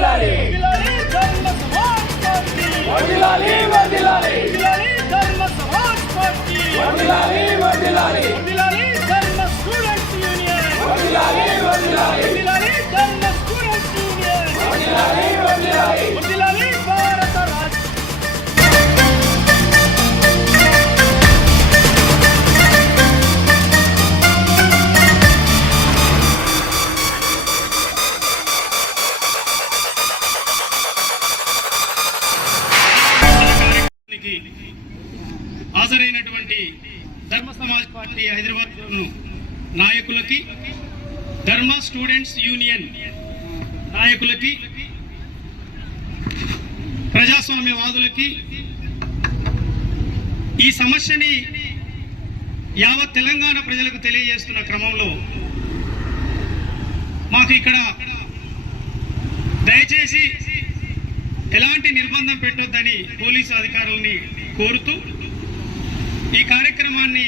వర్ధిల్లాలి ధర్మ సమాజ్ పార్టీ వర్ధిల్లాలి వర్ధిల్లాలి ధర్మ సమాజ్ పార్టీ వర్ధిల్లాలి వర్ధిల్లాలి ధర్మ స్టూడెంట్స్ యూనియన్ వర్ధిల్లాలి వర్ధిల్లాలి ధర్మ స్టూడెంట్స్ యూనియన్ వర్ధిల్లాలి వర్ధిల్లాలి భారత రాజ్యం హాజరైనటువంటి ధర్మ సమాజ్ పార్టీ హైదరాబాద్ నాయకులకి, ధర్మ స్టూడెంట్స్ యూనియన్ నాయకులకి, ప్రజాస్వామ్యవాదులకి, ఈ సమస్యని యావత్ తెలంగాణ ప్రజలకు తెలియజేస్తున్న క్రమంలో మాకు ఇక్కడ దయచేసి ఎలాంటి నిర్బంధం పెట్టొద్దని పోలీసు అధికారులని కోరుతూ ఈ కార్యక్రమాన్ని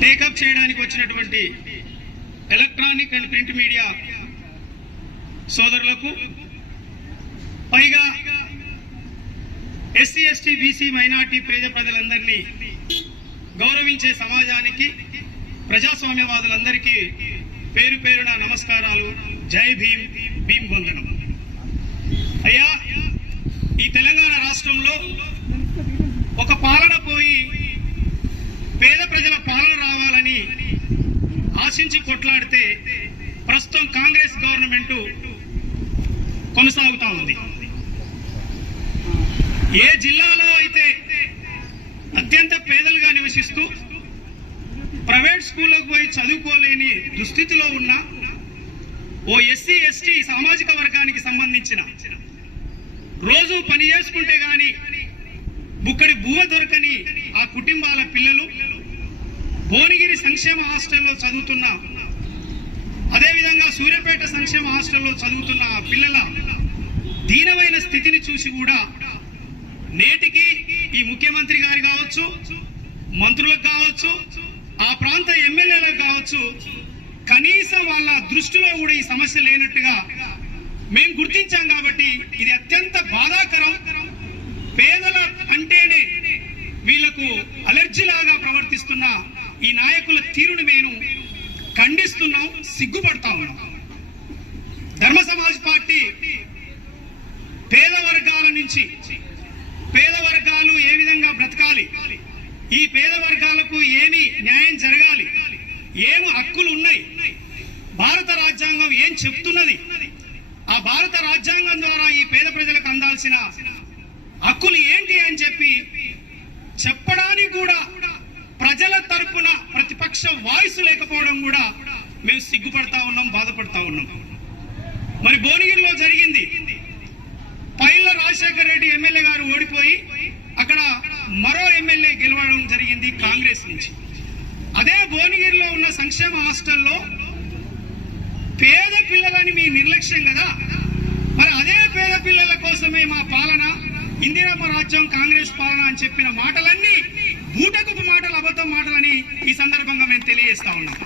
టేకప్ చేయడానికి వచ్చినటువంటి ఎలక్ట్రానిక్ అండ్ ప్రింట్ మీడియా సోదరులకు, పైగా ఎస్సీ ఎస్టీ బీసీ మైనార్టీ పేద ప్రజలందరినీ గౌరవించే సమాజానికి, ప్రజాస్వామ్యవాదులందరికీ పేరు పేరున నమస్కారాలు. జై భీమ్, భీమ్ వందనం. అయ్యా, ఈ తెలంగాణ రాష్ట్రంలో ఒక పాలన పోయి పేద ప్రజల పాలన రావాలని ఆశించి కొట్లాడితే ప్రస్తుతం కాంగ్రెస్ గవర్నమెంట్ కొనసాగుతా ఉంది. ఏ జిల్లాలో అయితే అత్యంత పేదలుగా నివసిస్తూ ప్రైవేట్ స్కూళ్ళకు పోయి చదువుకోలేని దుస్థితిలో ఉన్న ఓ ఎస్సీ ఎస్టీ సామాజిక వర్గానికి సంబంధించిన, రోజు పని చేసుకుంటే గాని బుక్కడి భూమ దొరకని ఆ కుటుంబాల పిల్లలు భువనగిరి సంక్షేమ హాస్టల్లో చదువుతున్న, అదేవిధంగా సూర్యాపేట సంక్షేమ హాస్టల్లో చదువుతున్న ఆ పిల్లల దీనమైన స్థితిని చూసి కూడా నేటికి ఈ ముఖ్యమంత్రి గారు కావచ్చు, మంత్రులకు కావచ్చు, ఆ ప్రాంత ఎమ్మెల్యేలకు కావచ్చు, కనీసం వాళ్ళ దృష్టిలో కూడా ఈ సమస్య లేనట్టుగా మేము గుర్తించాం. కాబట్టి ఇది అత్యంత బాధాకరం. పేదల అంటేనే వీళ్లకు అలర్జీలాగా ప్రవర్తిస్తున్న ఈ నాయకుల తీరును మేము ఖండిస్తున్నాం, సిగ్గుపడతా ఉన్నాం. ధర్మ సమాజ్ పార్టీ పేద వర్గాల నుంచి, పేద వర్గాలు ఏ విధంగా బ్రతకాలి, ఈ పేద వర్గాలకు ఏమి న్యాయం జరగాలి, ఏమి హక్కులు ఉన్నాయి, భారత రాజ్యాంగం ఏం చెప్తున్నది, ఆ భారత రాజ్యాంగం ద్వారా ఈ పేద ప్రజలకు అందాల్సిన హక్కులు ఏంటి అని చెప్పి చెప్పడానికి కూడా ప్రజల తరపున ప్రతిపక్ష వాయిస్ లేకపోవడం కూడా మేము సిగ్గుపడతా ఉన్నాం, బాధపడతా ఉన్నాం. మరి భువనగిరిలో జరిగింది, పైల రాజశేఖర రెడ్డి ఎమ్మెల్యే గారు ఓడిపోయి అక్కడ మరో ఎమ్మెల్యే గెలవడం జరిగింది కాంగ్రెస్ నుంచి. అదే భువనగిరిలో ఉన్న సంక్షేమ హాస్టల్లో పేద పిల్లలని మీ నిర్లక్ష్యం కదా, మరి అదే పేద పిల్లల కోసమే మా పాలన, ఇందిరమ్మ రాజ్యం, కాంగ్రెస్ పాలన అని చెప్పిన మాటలన్నీ బూటకపు మాటలు, అబద్ధం మాటలని ఈ సందర్భంగా మేము తెలియజేస్తా ఉన్నాం.